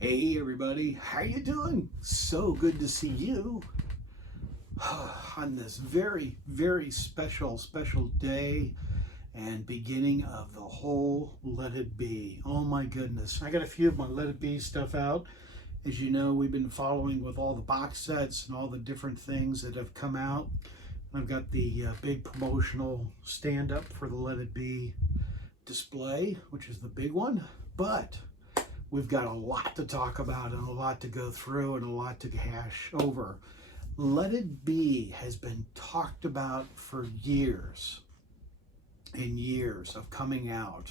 Hey everybody, how you doing? So good to see you on this very special day and beginning of the whole Let It Be. Oh my goodness. I got a few of my Let It Be stuff out. As you know, we've been following with all the box sets and all the different things that have come out. I've got the big promotional stand-up for the Let It Be display, which is the big one. But we've got a lot to talk about and a lot to go through and a lot to hash over. Let It Be has been talked about for years and years of coming out.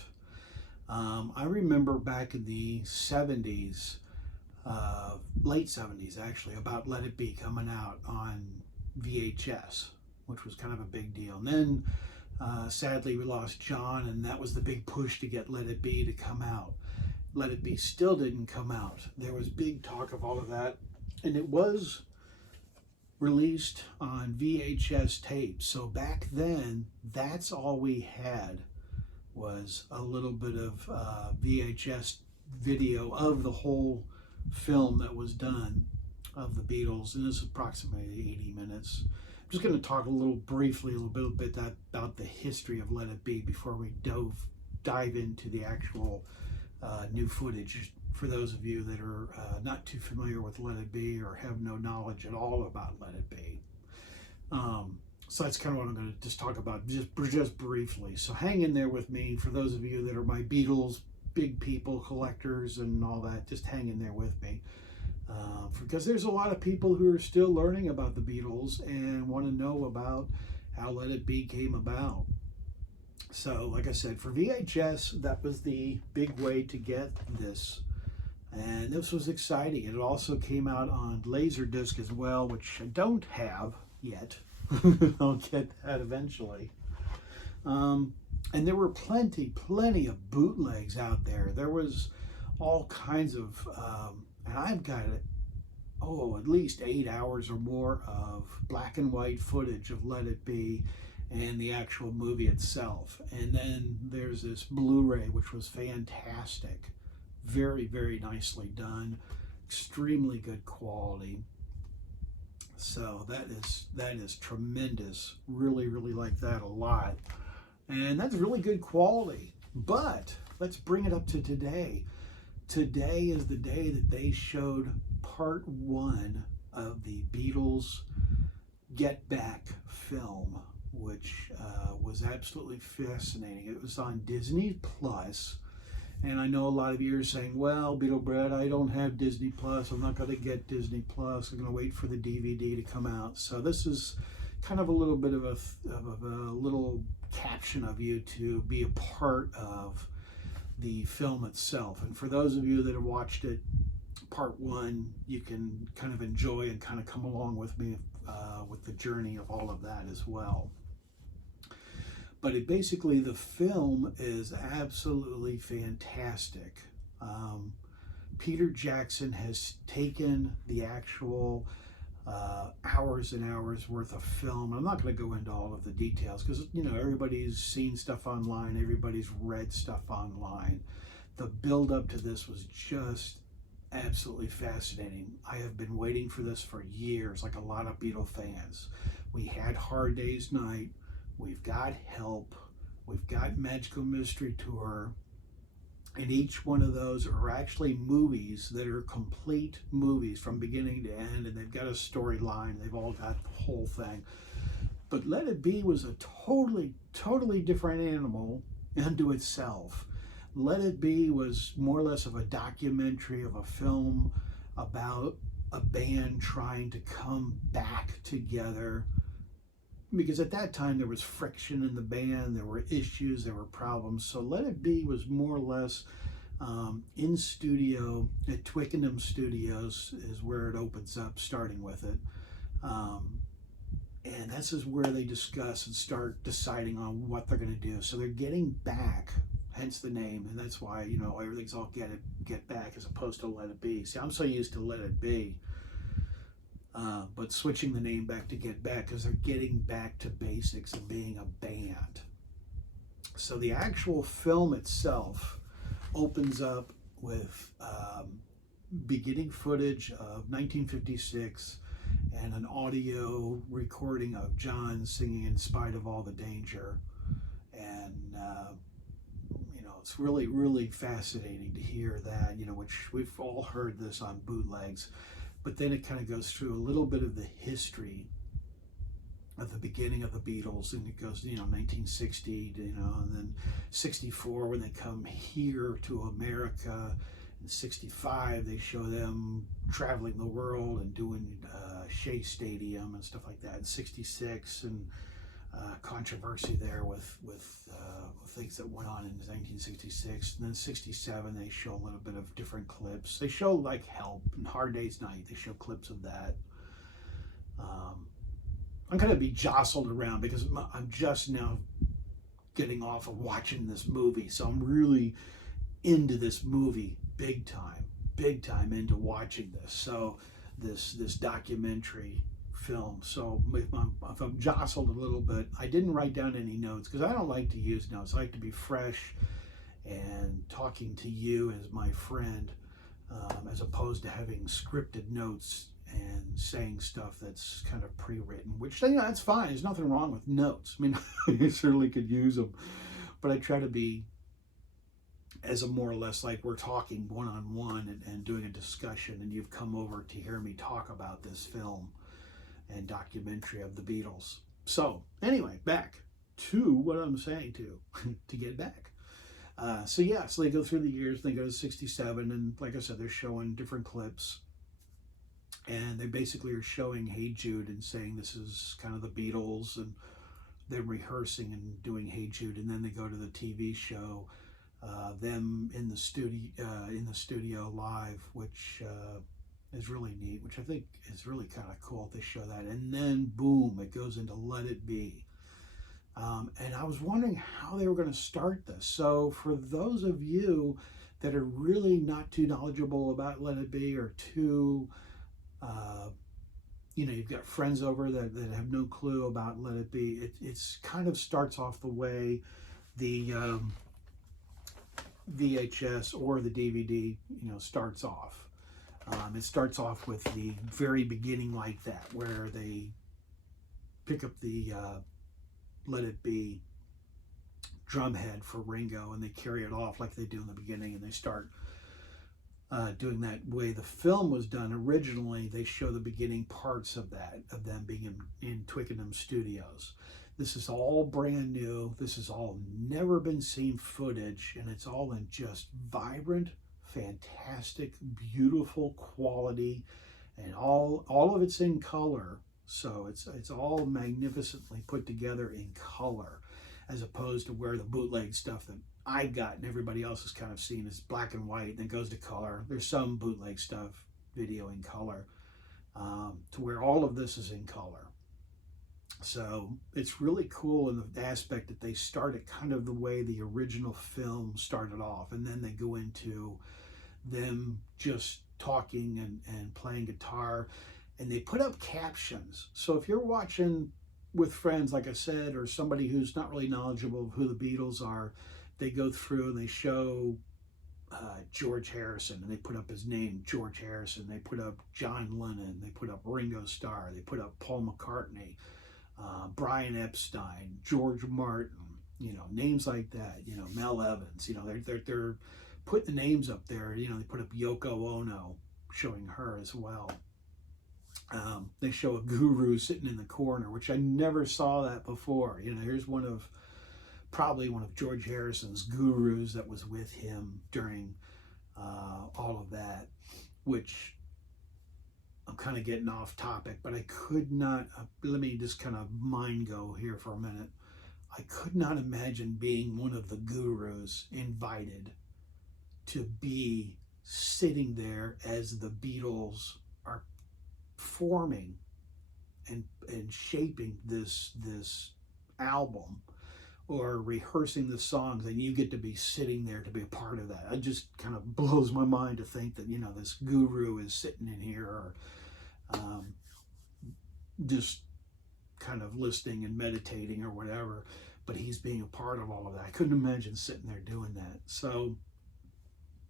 I remember back in the 70s, late 70s actually, about Let It Be coming out on VHS, which was kind of a big deal. And then sadly we lost John, and that was the big push to get Let It Be to come out. Let It Be still didn't come out. There was big talk of all of that, and it was released on VHS tape. So back then, that's all we had, was a little bit of VHS video of the whole film that was done of the Beatles, and this is approximately 80 minutes. I'm just going to talk a little bit about the history of Let It Be before we dive into the actual new footage, for those of you that are not too familiar with Let It Be or have no knowledge at all about Let It Be. So that's kind of what I'm going to just talk about just briefly. So hang in there with me. For those of you that are my Beatles big people collectors and all that, just hang in there with me. Because there's a lot of people who are still learning about the Beatles and want to know about how Let It Be came about. So, like I said, for VHS, that was the big way to get this. And this was exciting. It also came out on Laserdisc as well, which I don't have yet. I'll get that eventually. And there were plenty of bootlegs out there. There was all kinds of, and I've got at least 8 hours or more of black and white footage of Let It Be and the actual movie itself. And then there's this Blu-ray, which was fantastic. Very nicely done. Extremely good quality. So that is tremendous. Really like that a lot. And that's really good quality. But let's bring it up to today. Today is the day that they showed part 1 of the Beatles Get Back film, which was absolutely fascinating. It was on Disney Plus, and I know a lot of you are saying, well, Beatle Bread, I don't have Disney Plus. I'm not going to get Disney Plus. I'm going to wait for the DVD to come out. So this is kind of a little bit of a little caption of you to be a part of the film itself. And for those of you that have watched it, part 1, you can kind of enjoy and kind of come along with me with the journey of all of that as well. But basically, the film is absolutely fantastic. Peter Jackson has taken the actual hours and hours worth of film. I'm not going to go into all of the details because, you know, everybody's seen stuff online, everybody's read stuff online. The build up to this was just absolutely fascinating. I have been waiting for this for years, like a lot of Beatle fans. We had Hard Day's Night, we've got Help, we've got Magical Mystery Tour, and each one of those are actually movies that are complete movies from beginning to end, and they've got a storyline, they've all got the whole thing. But Let It Be was a totally different animal unto itself. Let It Be was more or less of a documentary of a film about a band trying to come back together, because at that time there was friction in the band, there were issues, there were problems. So Let It Be was more or less in studio at Twickenham Studios is where it opens up, starting with it. And this is where they discuss and start deciding on what they're going to do. So they're getting back, hence the name, and that's why, you know, everything's all get back as opposed to Let It Be. See, I'm so used to Let It Be, but switching the name back to Get Back because they're getting back to basics and being a band. So the actual film itself opens up with beginning footage of 1956 and an audio recording of John singing "In Spite of All the Danger." And it's really, really fascinating to hear that, which we've all heard this on bootlegs. But then it kind of goes through a little bit of the history of the beginning of the Beatles, and it goes, 1960, and then 64 when they come here to America. In 65, they show them traveling the world and doing Shea Stadium and stuff like that. In 66, and controversy there with things that went on in 1966. And then 67, they show a little bit of different clips. They show like Help and Hard Day's Night. They show clips of that. I'm going to be jostled around because I'm just now getting off of watching this movie. So I'm really into this movie big time into watching this. So this documentary film. So if I'm jostled a little bit, I didn't write down any notes because I don't like to use notes. I like to be fresh and talking to you as my friend, as opposed to having scripted notes and saying stuff that's kind of pre-written, which, that's fine. There's nothing wrong with notes. I mean, you certainly could use them, but I try to be as a more or less like we're talking one-on-one and doing a discussion, and you've come over to hear me talk about this film and documentary of the Beatles. So anyway, back to what I'm saying to get back. So they go through the years, they go to 67, and like I said, they're showing different clips, and they basically are showing Hey Jude and saying this is kind of the Beatles, and them rehearsing and doing Hey Jude, and then they go to the TV show, them in the studio live, which is really neat, which I think is really kind of cool. They show that, and then boom, it goes into Let It Be. And I was wondering how they were going to start this. So for those of you that are really not too knowledgeable about Let It Be, or too, you've got friends over that have no clue about Let It Be, it's kind of starts off the way the VHS or the DVD, starts off. It starts off with the very beginning like that, where they pick up the Let It Be drum head for Ringo, and they carry it off like they do in the beginning, and they start doing that way the film was done originally. They show the beginning parts of that, of them being in Twickenham Studios. This is all brand new. This is all never been seen footage, and it's all in just vibrant, fantastic, beautiful quality, and all of it's in color. So it's all magnificently put together in color, as opposed to where the bootleg stuff that I've got and everybody else has kind of seen is black and white and then goes to color. There's some bootleg stuff, video in color, to where all of this is in color. So it's really cool in the aspect that they started kind of the way the original film started off, and then they go into them just talking and playing guitar, and they put up captions. So if you're watching with friends, like I said, or somebody who's not really knowledgeable of who the Beatles are, they go through and they show George Harrison, and they put up his name, George Harrison. They put up John Lennon. They put up Ringo Starr. They put up Paul McCartney, Brian Epstein, George Martin, names like that, Mel Evans, they're putting the names up there. They put up Yoko Ono, showing her as well. They show a guru sitting in the corner, which I never saw that before. Here's probably one of George Harrison's gurus that was with him during all of that, which I'm kind of getting off topic, but I could not, let me just kind of mind go here for a minute. I could not imagine being one of the gurus invited to be sitting there as the Beatles are forming and shaping this album, or rehearsing the songs, and you get to be sitting there to be a part of that. It just kind of blows my mind to think that, this guru is sitting in here, or just kind of listening and meditating or whatever, but he's being a part of all of that. I couldn't imagine sitting there doing that. So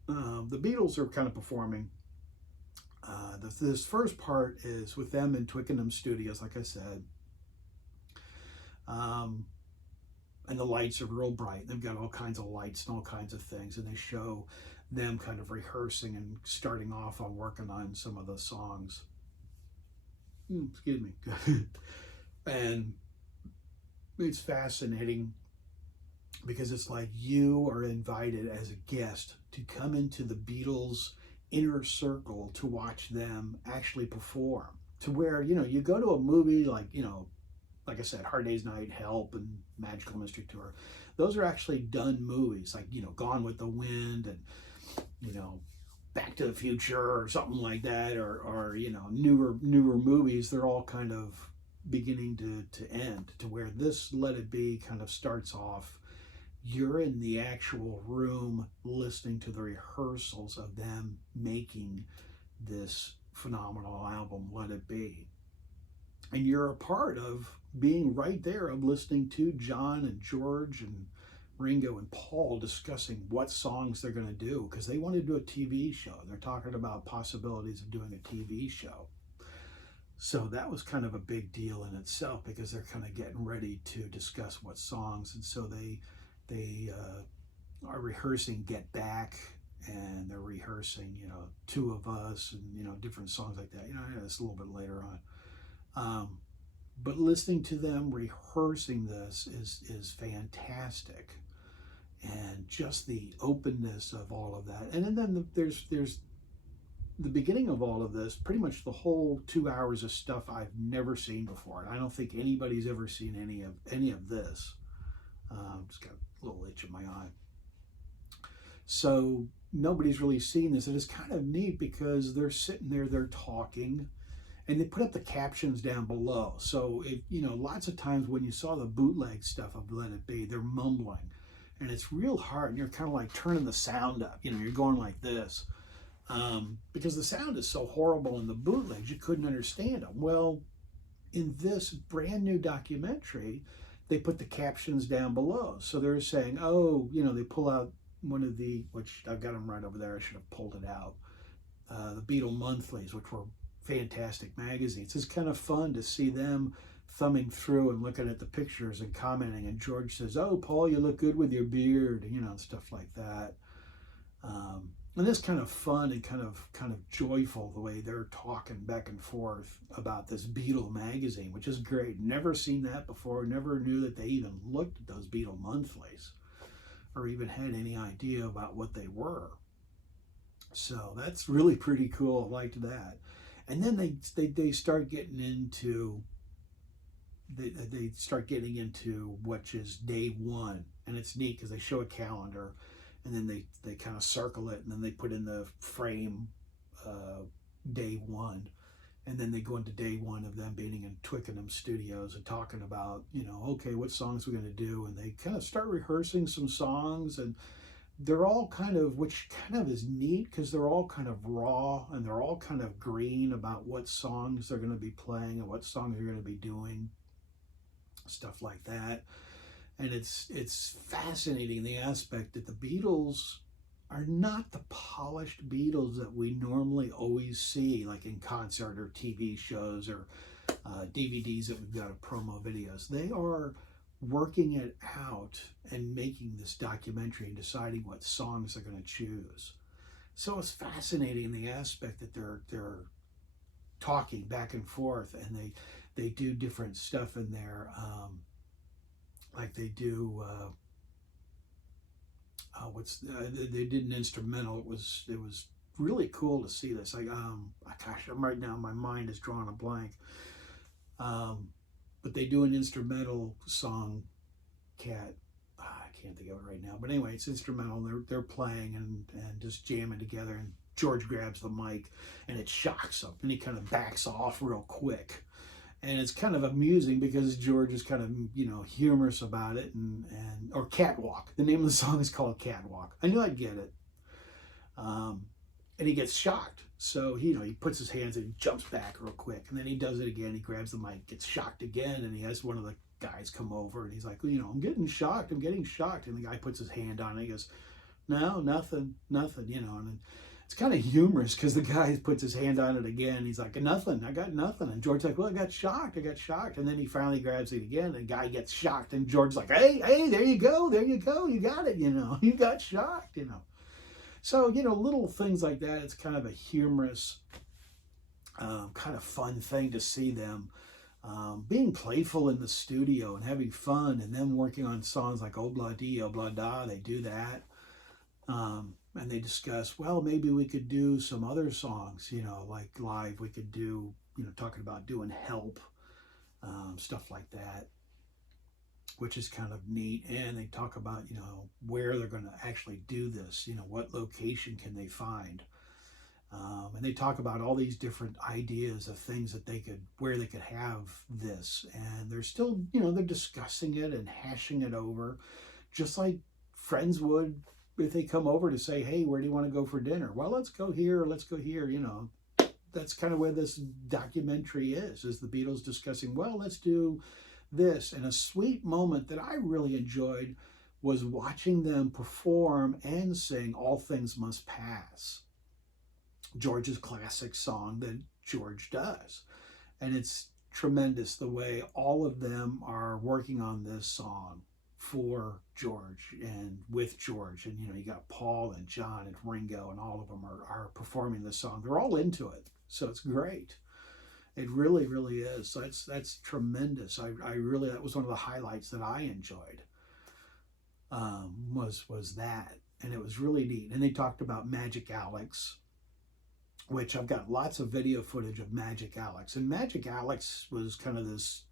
the Beatles are kind of performing, This first part is with them in Twickenham Studios, like I said. And the lights are real bright. They've got all kinds of lights and all kinds of things, and they show them kind of rehearsing and starting off on working on some of the songs. Excuse me. And it's fascinating because it's like you are invited as a guest to come into the Beatles' inner circle to watch them actually perform. To where, you go to a movie like, like I said, Hard Day's Night, Help, and Magical Mystery Tour. Those are actually done movies, like, Gone with the Wind and, Back to the Future or something like that, or newer movies. They're all kind of beginning to end, to where this Let It Be kind of starts off. You're in the actual room listening to the rehearsals of them making this phenomenal album, Let It Be. And you're a part of being right there, of listening to John and George and Ringo and Paul discussing what songs they're going to do, because they want to do a TV show. They're talking about possibilities of doing a TV show. So that was kind of a big deal in itself, because they're kind of getting ready to discuss what songs. And so they are rehearsing Get Back, and they're rehearsing, Two of Us, and, different songs like that. It's a little bit later on. But listening to them rehearsing this is fantastic. And just the openness of all of that. And then there's the beginning of all of this, pretty much the whole 2 hours of stuff I've never seen before. And I don't think anybody's ever seen any of this. Just got a little itch in my eye. So nobody's really seen this. And it's kind of neat because they're sitting there, they're talking, and they put up the captions down below. So, lots of times when you saw the bootleg stuff of Let It Be, they're mumbling. And it's real hard. And you're kind of like turning the sound up. You're going like this. Because the sound is so horrible in the bootlegs, you couldn't understand them. Well, in this brand new documentary, they put the captions down below. So they're saying, they pull out one of which I've got them right over there. I should have pulled it out. The Beatle monthlies, which were fantastic magazines. It's kind of fun to see them thumbing through and looking at the pictures and commenting. And George says, "Oh, Paul, you look good with your beard," and stuff like that. And it's kind of fun and kind of joyful the way they're talking back and forth about this Beatle magazine, which is great. Never seen that before. Never knew that they even looked at those Beatle monthlies or even had any idea about what they were. So that's really pretty cool. I liked that. And then they start getting into they start getting into which is day one, and it's neat because they show a calendar, and then they kind of circle it, and then they put in the frame day one, and then they go into day one of them being in Twickenham Studios and talking about, okay, what songs we're going to do, and they kind of start rehearsing some songs, and they're all which kind of is neat because they're all kind of raw, and they're all kind of green about what songs they're going to be playing and what songs they're going to be doing, stuff like that. And it's fascinating, the aspect that the Beatles are not the polished Beatles that we normally always see, like in concert or TV shows or DVDs that we've got of promo videos. They are working it out and making this documentary and deciding what songs they're going to choose. So it's fascinating, the aspect that they're talking back and forth, and they do different stuff in there. Like they do, they did an instrumental. It was really cool to see this. Gosh, right now my mind is drawing a blank. But they do an instrumental song, Cat. I can't think of it right now. But anyway, it's instrumental. They're playing and just jamming together. And George grabs the mic, and it shocks him, and he kind of backs off real quick. And it's kind of amusing because George is kind of, humorous about it, or Catwalk. The name of the song is called Catwalk. I knew I'd get it. And he gets shocked. So, he puts his hands and he jumps back real quick. And then he does it again. He grabs the mic, gets shocked again. And he has one of the guys come over and he's like, I'm getting shocked. And the guy puts his hand on it. He goes, no, nothing, And it's kind of humorous because the guy puts his hand on it again. He's like, nothing, I got nothing. And George's like, well, I got shocked. And then he finally grabs it again, and the guy gets shocked. And George's like, hey, there you go. You got it, you got shocked, So, little things like that. It's kind of a humorous, kind of fun thing to see them being playful in the studio and having fun, and them working on songs like Obla Di, Obla Da. They do that. And they discuss, well, maybe we could do some other songs, like live. We could do, talking about doing Help, stuff like that, which is kind of neat. And they talk about, where they're going to actually do this, what location can they find. And they talk about all these different ideas of things that where they could have this. And they're still, they're discussing it and hashing it over, just like friends would if they come over to say, hey, where do you want to go for dinner? Well, let's go here, That's kind of where this documentary is the Beatles discussing, well, let's do this. And a sweet moment that I really enjoyed was watching them perform and sing All Things Must Pass, George's classic song that George does. And it's tremendous the way all of them are working on this song for George and with George. And, you got Paul and John and Ringo, and all of them are performing this song. They're all into it. So it's great. It really, really is. So that's tremendous. I really, that was one of the highlights that I enjoyed, was that. And it was really neat. And they talked about Magic Alex, which I've got lots of video footage of Magic Alex. And Magic Alex was kind of this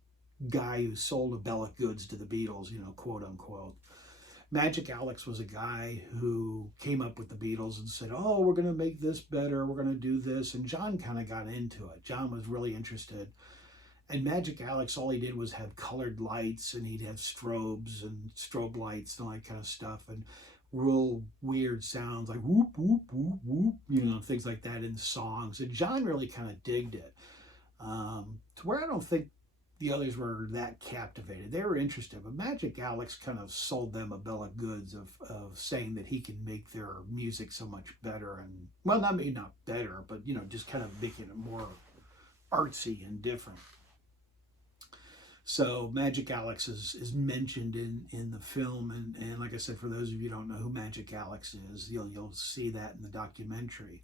guy who sold a bill of goods to the Beatles, quote unquote. Magic Alex was a guy who came up with the Beatles and said, oh, we're going to make this better, we're going to do this. And John kind of got into it. John was really interested. And Magic Alex, all he did was have colored lights, and he'd have strobes and strobe lights and all that kind of stuff, and real weird sounds like whoop, whoop, whoop, whoop, things like that in songs. And John really kind of digged it, to where I don't think the others were that captivated. They were interested, but Magic Alex kind of sold them a bill of goods of saying that he can make their music so much better, and, well, not better, but, just kind of making it more artsy and different. So Magic Alex is mentioned in the film, and like I said, for those of you who don't know who Magic Alex is, you'll see that in the documentary.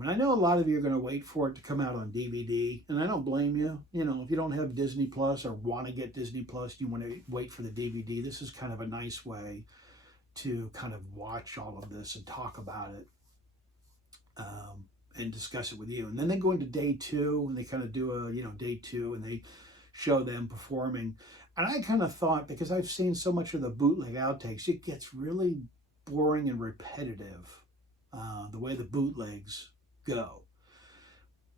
And I know a lot of you are going to wait for it to come out on DVD, and I don't blame you. If you don't have Disney Plus or want to get Disney Plus, you want to wait for the DVD. This is kind of a nice way to kind of watch all of this and talk about it, and discuss it with you. And then they go into day two, and they kind of do a, day two, and they show them performing. And I kind of thought, because I've seen so much of the bootleg outtakes, it gets really boring and repetitive, the way the bootlegs go.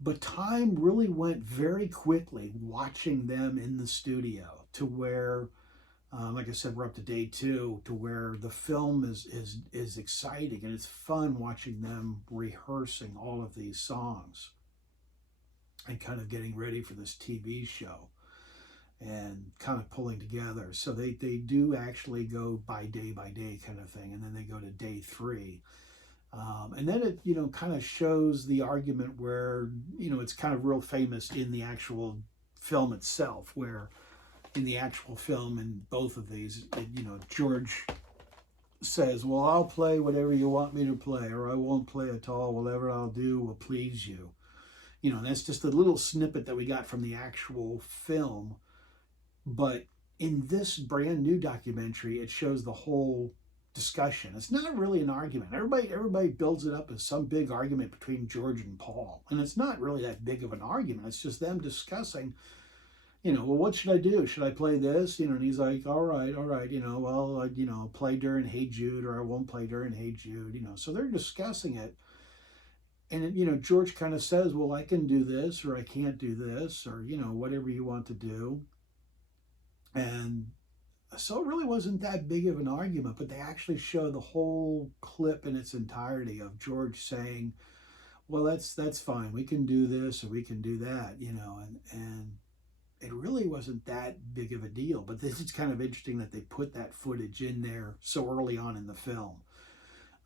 But time really went very quickly watching them in the studio, to where, like I said, we're up to day two, to where the film is exciting, and it's fun watching them rehearsing all of these songs and kind of getting ready for this TV show and kind of pulling together. So they do actually go by day kind of thing, and then they go to day three. And then it, kind of shows the argument where, it's kind of real famous in the actual film itself, where in the actual film in both of these, George says, well, I'll play whatever you want me to play, or I won't play at all. Whatever I'll do will please you. That's just a little snippet that we got from the actual film. But in this brand new documentary, it shows the whole discussion. It's not really an argument. Everybody builds it up as some big argument between George and Paul, and it's not really that big of an argument. It's just them discussing, well, what should I do? Should I play this? And he's like, all right, well, play during Hey Jude, or I won't play during Hey Jude. So they're discussing it, and George kind of says, well, I can do this, or I can't do this, or whatever you want to do. And so it really wasn't that big of an argument, but they actually show the whole clip in its entirety of George saying, well, that's fine. We can do this, or we can do that, and it really wasn't that big of a deal. But this is kind of interesting that they put that footage in there so early on in the film,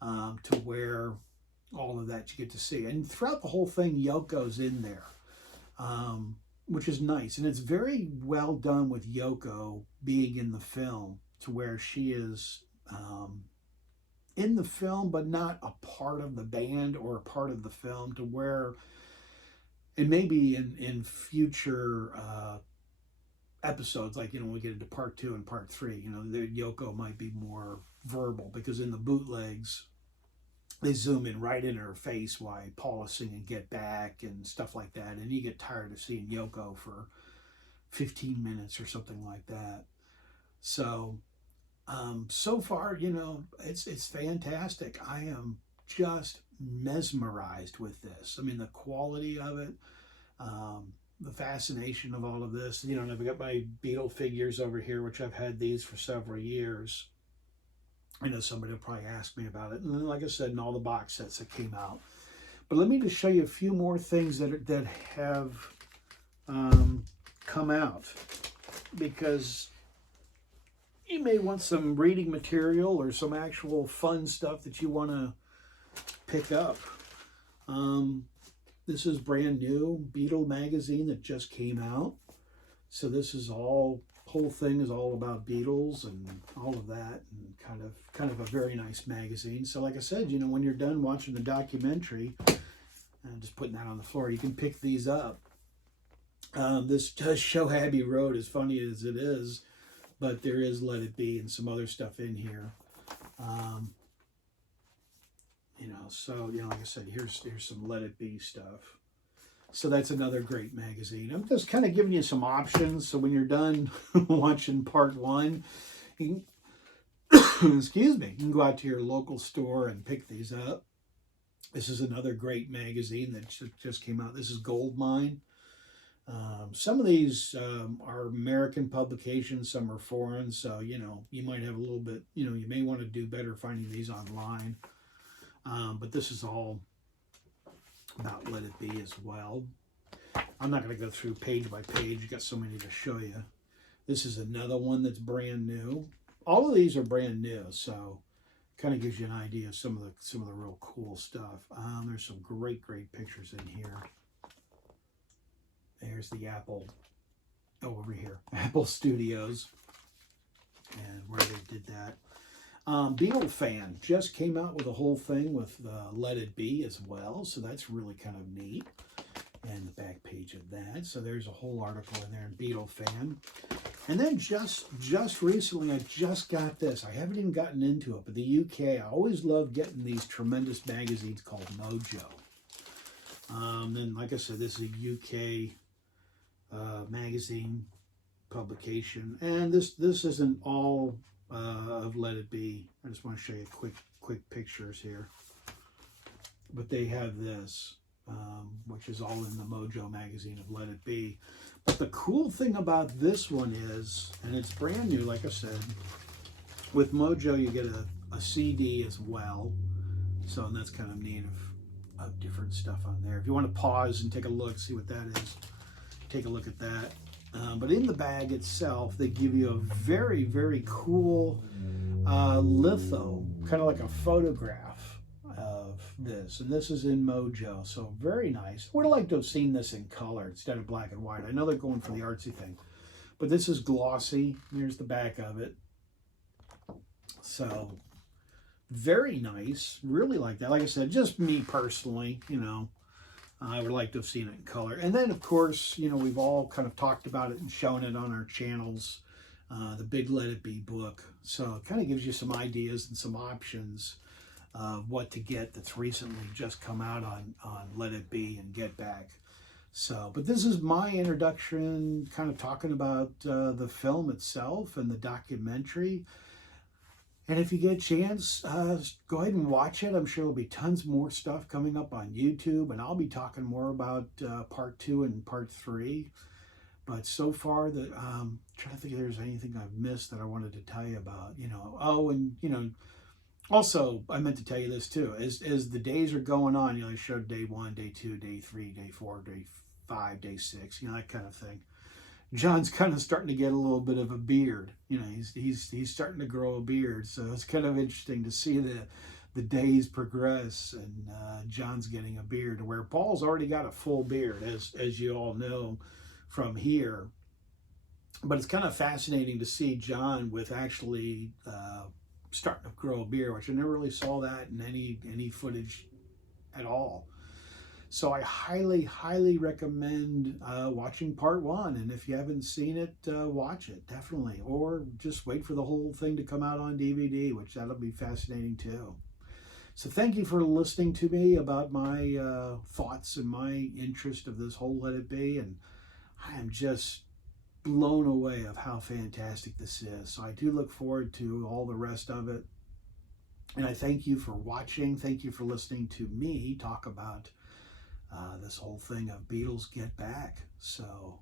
to where all of that you get to see. And throughout the whole thing, Yoko's in there, which is nice. And it's very well done with Yoko being in the film, to where she is in the film, but not a part of the band or a part of the film, to where, and maybe in future episodes, like, when we get into part 2 and part 3, the Yoko might be more verbal, because in the bootlegs, they zoom in right in her face while Paul is singing Get Back and stuff like that. And you get tired of seeing Yoko for 15 minutes or something like that. So, so far, it's fantastic. I am just mesmerized with this. I mean, the quality of it, the fascination of all of this. And I've got my Beatle figures over here, which I've had these for several years. I know somebody will probably ask me about it. And then, like I said, in all the box sets that came out. But let me just show you a few more things that have come out, because you may want some reading material or some actual fun stuff that you want to pick up. This is brand new Beatle magazine that just came out. So this is whole thing is all about Beatles and all of that, and kind of a very nice magazine. So like I said, when you're done watching the documentary, and just putting that on the floor, you can pick these up. This does show Abbey Road, as funny as it is, but there is Let It Be and some other stuff in here. So like I said, here's some Let It Be stuff. So that's another great magazine. I'm just kind of giving you some options. So when you're done watching part 1, you can, excuse me, you can go out to your local store and pick these up. This is another great magazine that just came out. This is Goldmine. Some of these are American publications, some are foreign. So, you might have a little bit, you may want to do better finding these online. But this is all about Let It Be as well. I'm not going to go through page by page. You got so many to show you. This is another one that's brand new. All of these are brand new, so kind of gives you an idea of some of the real cool stuff. There's some great pictures in here. There's the Apple. Oh, over here, Apple Studios, and where they did that. Beatle Fan just came out with a whole thing with Let It Be as well, so that's really kind of neat. And the back page of that. So there's a whole article in there in Beatle Fan. And then just recently, I just got this. I haven't even gotten into it, but the UK, I always love getting these tremendous magazines called Mojo. Then, like I said, this is a UK magazine publication. And this isn't all of Let It Be. I just want to show you quick pictures here. But they have this, which is all in the Mojo magazine of Let It Be. But the cool thing about this one is, and it's brand new, like I said, with Mojo you get a CD as well. So, and that's kind of neat of different stuff on there. If you want to pause and take a look, see what that is, take a look at that. But in the bag itself, they give you a very cool litho, kind of like a photograph of this. And this is in Mojo, so very nice. I would have liked to have seen this in color instead of black and white. I know they're going for the artsy thing, but this is glossy. Here's the back of it. So very nice. Really like that. Like I said, just me personally, I would like to have seen it in color. And then, of course, we've all kind of talked about it and shown it on our channels, the big Let It Be book. So it kind of gives you some ideas and some options of what to get that's recently just come out on Let It Be and Get Back. So, but this is my introduction, kind of talking about the film itself and the documentary. And if you get a chance, go ahead and watch it. I'm sure there'll be tons more stuff coming up on YouTube, and I'll be talking more about part 2 and part 3. But so far, I'm trying to think if there's anything I've missed that I wanted to tell you about. Oh, and also I meant to tell you this too. As the days are going on, I showed day 1, day 2, day 3, day 4, day 5, day 6, that kind of thing. John's kind of starting to get a little bit of a beard. He's starting to grow a beard, so it's kind of interesting to see the days progress and John's getting a beard, where Paul's already got a full beard, as you all know from here. But it's kind of fascinating to see John with actually starting to grow a beard, which I never really saw that in any footage at all. So I highly recommend watching part one. And if you haven't seen it, watch it, definitely. Or just wait for the whole thing to come out on DVD, which that'll be fascinating too. So thank you for listening to me about my thoughts and my interest of this whole Let It Be. And I am just blown away of how fantastic this is. So I do look forward to all the rest of it. And I thank you for watching. Thank you for listening to me talk about this whole thing of Beatles Get Back. So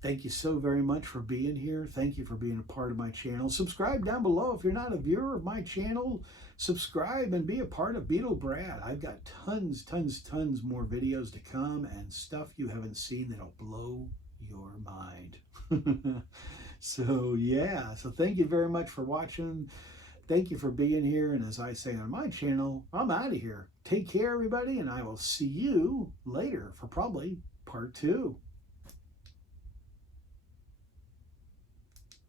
thank you so very much for being here. Thank you for being a part of my channel. Subscribe down below. If you're not a viewer of my channel, subscribe and be a part of Beatle Brad. I've got tons more videos to come and stuff you haven't seen that'll blow your mind. So yeah, so thank you very much for watching. Thank you for being here. And as I say on my channel, I'm out of here. Take care, everybody, and I will see you later for probably part 2.